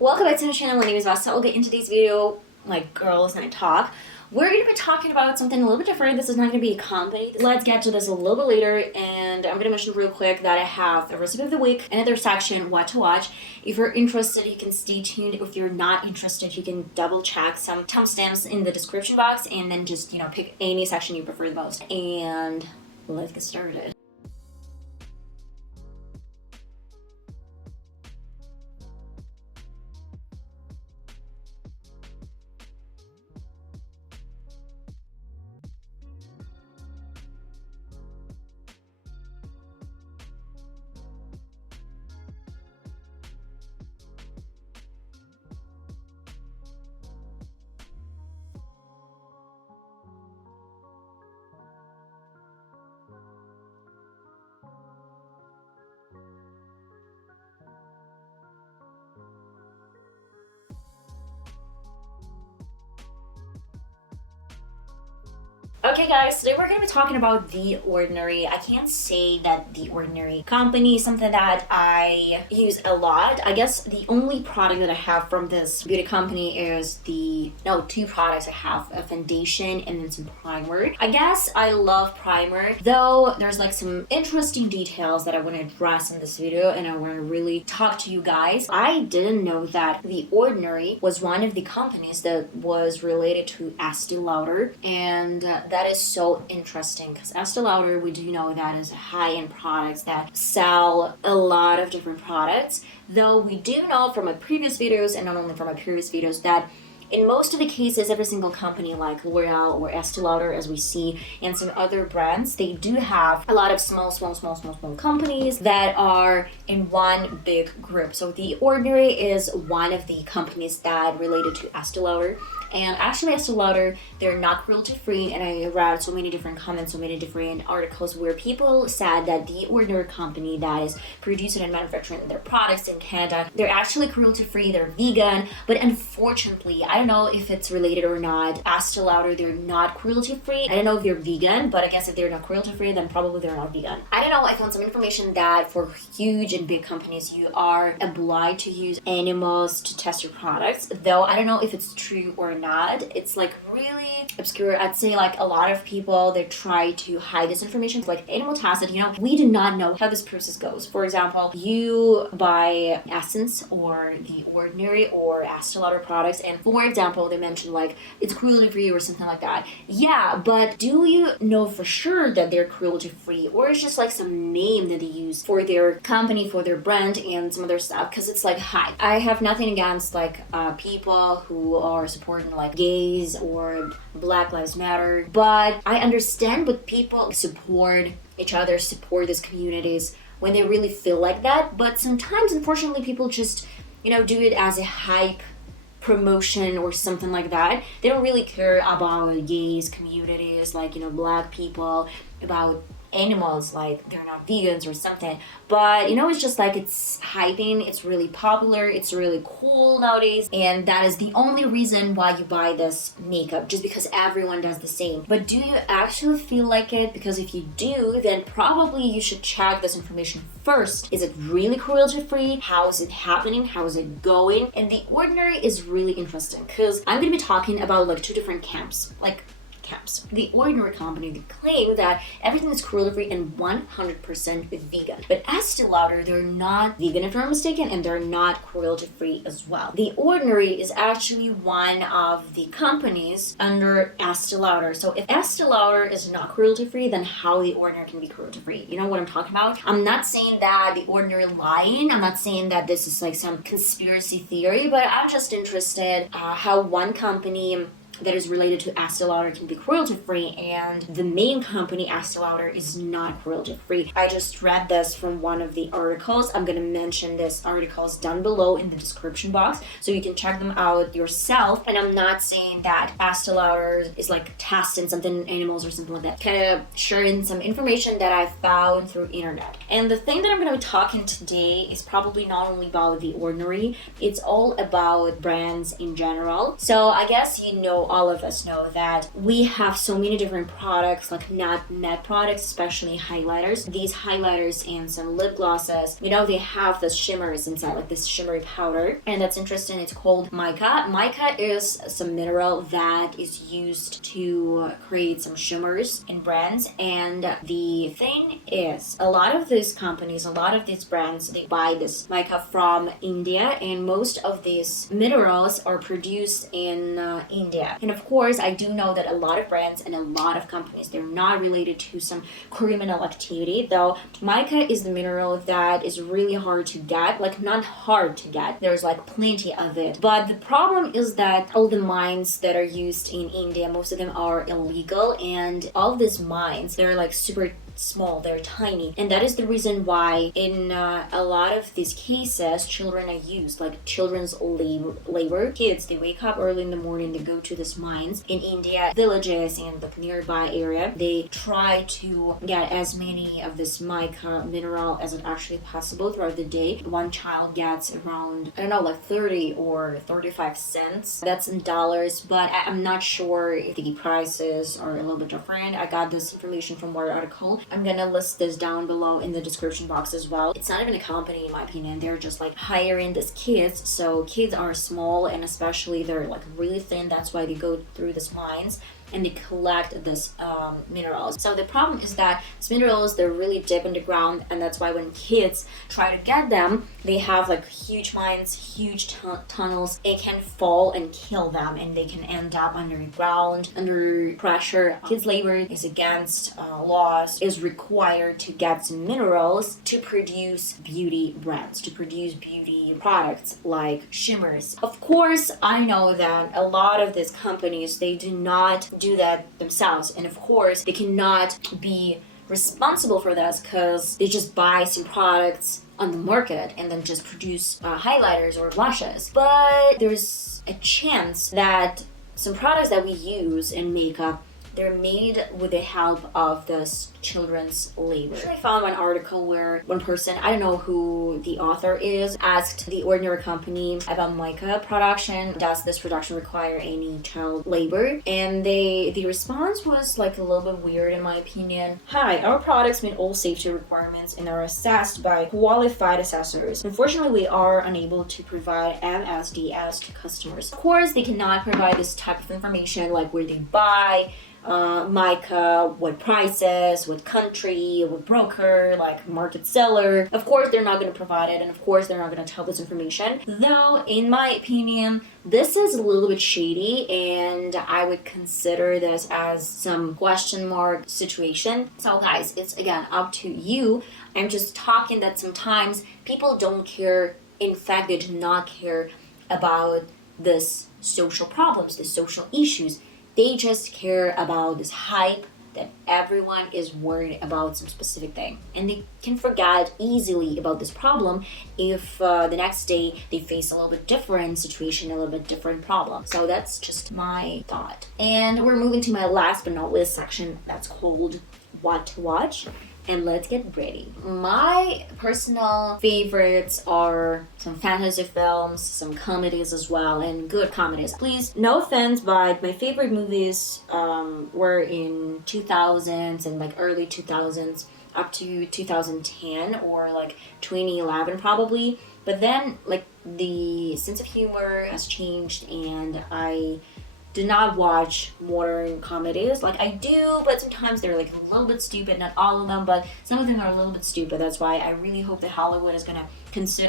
Welcome back to my channel. My name is VassaOlga. In today's video, like girls night talk, we're going to be talking about something a little bit different. This is not going to be a company. Let's get to this a little bit later, and I'm going to mention real quick that I have a recipe of the week, another section, what to watch. If you're interested, you can stay tuned. If you're not interested, you can double check some timestamps in the description box and then just, pick any section you prefer the most. And let's get started. Okay guys, today we're going to be talking about The Ordinary. I can't say that The Ordinary company is something that I use a lot. I guess the only product that I have from this beauty company is two products I have, a foundation and then some primer. I guess I love primer, though there's like some interesting details that I want to address in this video and I want to really talk to you guys. I didn't know that The Ordinary was one of the companies that was related to Estee Lauder, and that is so interesting because Estee Lauder, we do know that is high-end products that sell a lot of different products, though we do know from my previous videos, and not only from my previous videos, that in most of the cases, every single company like L'Oreal or Estee Lauder, as we see, and some other brands, they do have a lot of small companies that are in one big group. So The Ordinary is one of the companies that related to Estee Lauder. And actually, Estee Lauder, they're not cruelty-free, and I read so many different comments, so many different articles where people said that The Ordinary company that is producing and manufacturing their products in Canada, they're actually cruelty-free, they're vegan, but unfortunately, I don't know if it's related or not. Estee Lauder, they're not cruelty-free. I don't know if they're vegan, but I guess if they're not cruelty-free, then probably they're not vegan. I don't know, I found some information that for huge and big companies, you are obliged to use animals to test your products, though I don't know if it's true or not. It's like really obscure. I'd say like a lot of people, they try to hide this information. Like animal tested, we do not know how this process goes. For example, you buy Essence or The Ordinary or Estee Lauder products, and for example, they mentioned like it's cruelty free or something like that. Yeah, but do you know for sure that they're cruelty free, or it's just like some name that they use for their company, for their brand, and some other stuff? Because it's like, hi, I have nothing against like people who are supporting like gays or Black Lives Matter, but I understand when people support each other, support these communities when they really feel like that. But sometimes, unfortunately, people just do it as a hype promotion or something like that. They don't really care about gays communities, like Black people, about animals, like they're not vegans or something. But it's just like it's hyping, it's really popular, it's really cool nowadays, and that is the only reason why you buy this makeup, just because everyone does the same. But do you actually feel like it? Because if you do, then probably you should check this information first. Is it really cruelty free? How is it happening? How is it going? And The Ordinary is really interesting because I'm going to be talking about like two different camps. The Ordinary company, they claim that everything is cruelty-free and 100% vegan. But Estee Lauder, they're not vegan if I'm mistaken, and they're not cruelty-free as well. The Ordinary is actually one of the companies under Estee Lauder. So if Estee Lauder is not cruelty-free, then how The Ordinary can be cruelty-free? You know what I'm talking about? I'm not saying that The Ordinary lying. I'm not saying that this is like some conspiracy theory, but I'm just interested how one company that is related to Estee Lauder can be cruelty-free, and the main company, Estee Lauder, is not cruelty-free. I just read this from one of the articles. I'm gonna mention this articles down below in the description box, so you can check them out yourself. And I'm not saying that Estee Lauder is like testing something in animals or something like that. Kind of sharing some information that I found through internet. And the thing that I'm gonna be talking today is probably not only about The Ordinary, it's all about brands in general. So I guess all of us know that we have so many different products, like not matte products, especially highlighters. These highlighters and some lip glosses, we know they have this shimmers inside, like this shimmery powder. And that's interesting. It's called mica. Mica is some mineral that is used to create some shimmers in brands. And the thing is, a lot of these companies, a lot of these brands, they buy this mica from India, and most of these minerals are produced in India. And of course, I do know that a lot of brands and a lot of companies, they're not related to some criminal activity, though mica is the mineral that is really hard to get, like not hard to get, there's like plenty of it. But the problem is that all the mines that are used in India, most of them are illegal, and all these mines, they're like super small, they're tiny, and that is the reason why in a lot of these cases children are used, like children's labor. Kids, they wake up early in the morning, they go to these mines in India, villages and the nearby area. They try to get as many of this mica mineral as it actually possible throughout the day. One child gets around, I don't know, like 30 or 35 cents. That's in dollars, but I'm not sure if the prices are a little bit different. I got this information from one article. I'm gonna list this down below in the description box as well. It's not even a company in my opinion. They're just like hiring these kids. So kids are small, and especially they're like really thin. That's why they go through these mines and they collect this minerals. So the problem is that these minerals, they're really deep in the ground, and that's why when kids try to get them, they have like huge mines, huge tunnels. It can fall and kill them, and they can end up underground, under pressure. Kids' labor is against laws, is required to get some minerals to produce beauty brands, to produce beauty products like shimmers. Of course, I know that a lot of these companies, they do not do that themselves, and of course they cannot be responsible for this because they just buy some products on the market and then just produce highlighters or blushes. But there's a chance that some products that we use in makeup, they're made with the help of this children's labor. I found one article where one person, I don't know who the author is, asked the Ordinary company about mica production. Does this production require any child labor? And the response was like a little bit weird in my opinion. Hi, our products meet all safety requirements and are assessed by qualified assessors. Unfortunately, we are unable to provide MSDS to customers. Of course, they cannot provide this type of information, like where they buy mica, what prices, what country, what broker, like market seller. Of course, they're not going to provide it, and of course, they're not going to tell this information. Though, in my opinion, this is a little bit shady, and I would consider this as some question mark situation. So, guys, it's again up to you. I'm just talking that sometimes people don't care. In fact, they do not care about this social problems, the social issues. They just care about this hype that everyone is worried about some specific thing. And they can forget easily about this problem if the next day they face a little bit different situation, a little bit different problem. So that's just my thought. And we're moving to my last but not least section that's called What to Watch. And let's get ready. My personal favorites are some fantasy films, some comedies as well, and good comedies. Please, no offense, but my favorite movies were in 2000s and like early 2000s up to 2010 or like 2011 probably. But then like the sense of humor has changed, and I do not watch modern comedies. Like I do, but sometimes they're like a little bit stupid. Not all of them, but some of them are a little bit stupid. That's why I really hope that Hollywood is gonna consider